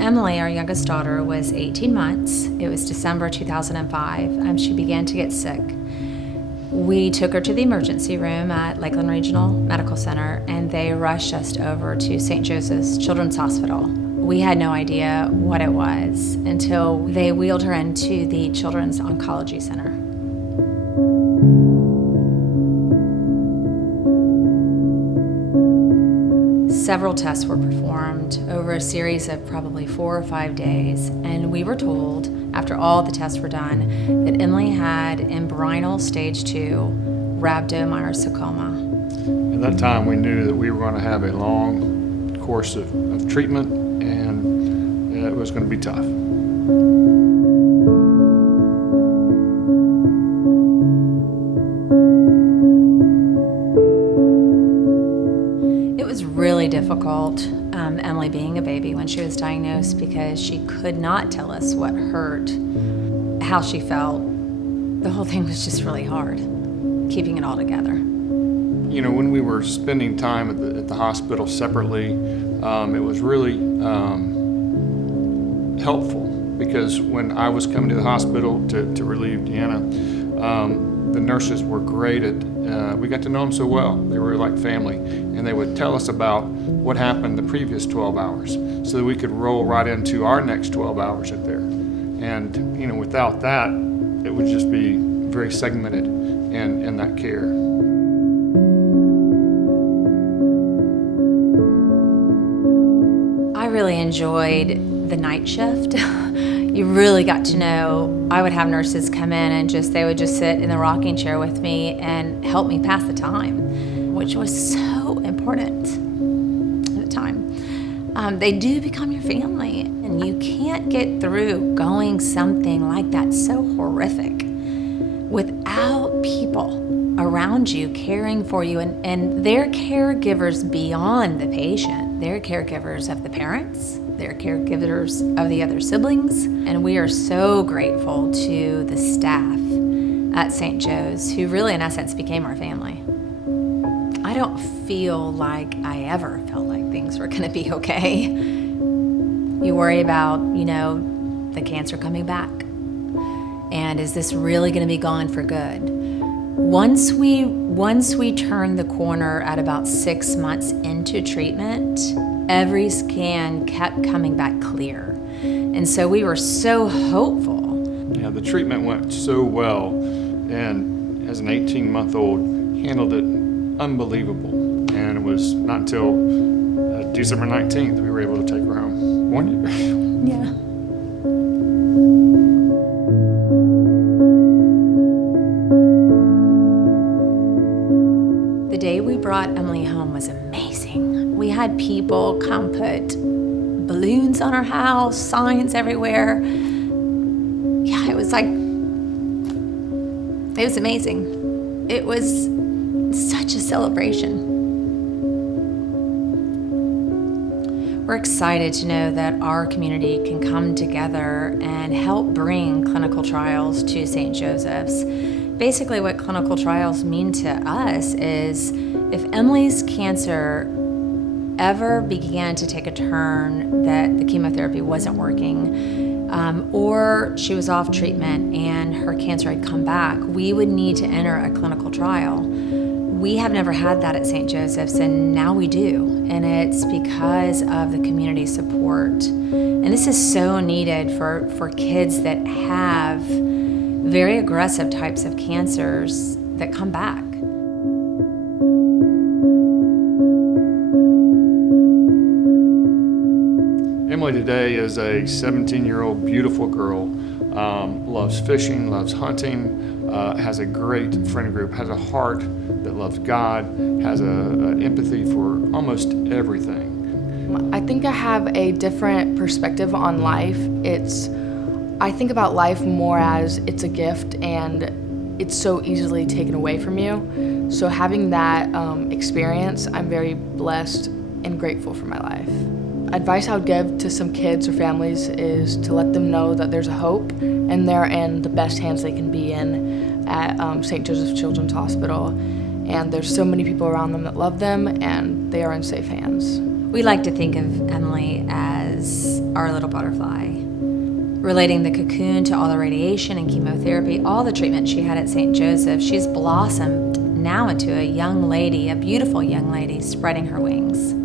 Emily, our youngest daughter, was 18 months, it was December 2005, she began to get sick. We took her to the emergency room at Lakeland Regional Medical Center, and they rushed us over to St. Joseph's Children's Hospital. We had no idea what it was until they wheeled her into the Children's Oncology Center. Several tests were performed over a series of probably 4 or 5 days, and we were told, after all the tests were done, that Emily had embryonal stage 2 rhabdomyosarcoma. At that time, we knew that we were going to have a long course of treatment, and it was going to be tough. It was really difficult, Emily being a baby when she was diagnosed, because she could not tell us what hurt, how she felt. The whole thing was just really hard, keeping it all together. You know, when we were spending time at the hospital separately, it was really helpful, because when I was coming to the hospital to relieve Deanna, the nurses were great we got to know them so well. They were like family, and they would tell us about what happened the previous 12 hours so that we could roll right into our next 12 hours at there. And, you know, without that, it would just be very segmented in that care. I really enjoyed the night shift. You really got to know. I would have nurses come in and they would just sit in the rocking chair with me and help me pass the time, which was so important at the time. They do become your family, and you can't get through going something like that so horrific without people around you caring for you, and they're caregivers beyond the patient. They're caregivers of the parents, they're caregivers of the other siblings, and we are so grateful to the staff at St. Joe's, who really in essence became our family. I don't feel like I ever felt like things were gonna be okay. You worry about, the cancer coming back, and is this really gonna be gone for good? Once we turned the corner at about 6 months into treatment, every scan kept coming back clear. And so we were so hopeful. Yeah, the treatment went so well, and as an 18-month-old, handled it unbelievable. And it was not until December 19th we were able to take her home. 1 year. Yeah. The day we brought Emily home was amazing. We had people come put balloons on our house, signs everywhere. Yeah, it was amazing. It was such a celebration. We're excited to know that our community can come together and help bring clinical trials to St. Joseph's. Basically, what clinical trials mean to us is if Emily's cancer ever began to take a turn that the chemotherapy wasn't working, or she was off treatment and her cancer had come back, we would need to enter a clinical trial. We have never had that at St. Joseph's, and now we do, and it's because of the community support. And this is so needed for kids that have very aggressive types of cancers that come back. Emily today is a 17-year-old beautiful girl, loves fishing, loves hunting, has a great friend group, has a heart that loves God, has an empathy for almost everything. I think I have a different perspective on life. I think about life more as it's a gift, and it's so easily taken away from you. So having that experience, I'm very blessed and grateful for my life. Advice I would give to some kids or families is to let them know that there's a hope, and they're in the best hands they can be in at St. Joseph's Children's Hospital. And there's so many people around them that love them, and they are in safe hands. We like to think of Emily as our little butterfly, relating the cocoon to all the radiation and chemotherapy, all the treatment she had at St. Joseph. She's blossomed now into a young lady, a beautiful young lady, spreading her wings.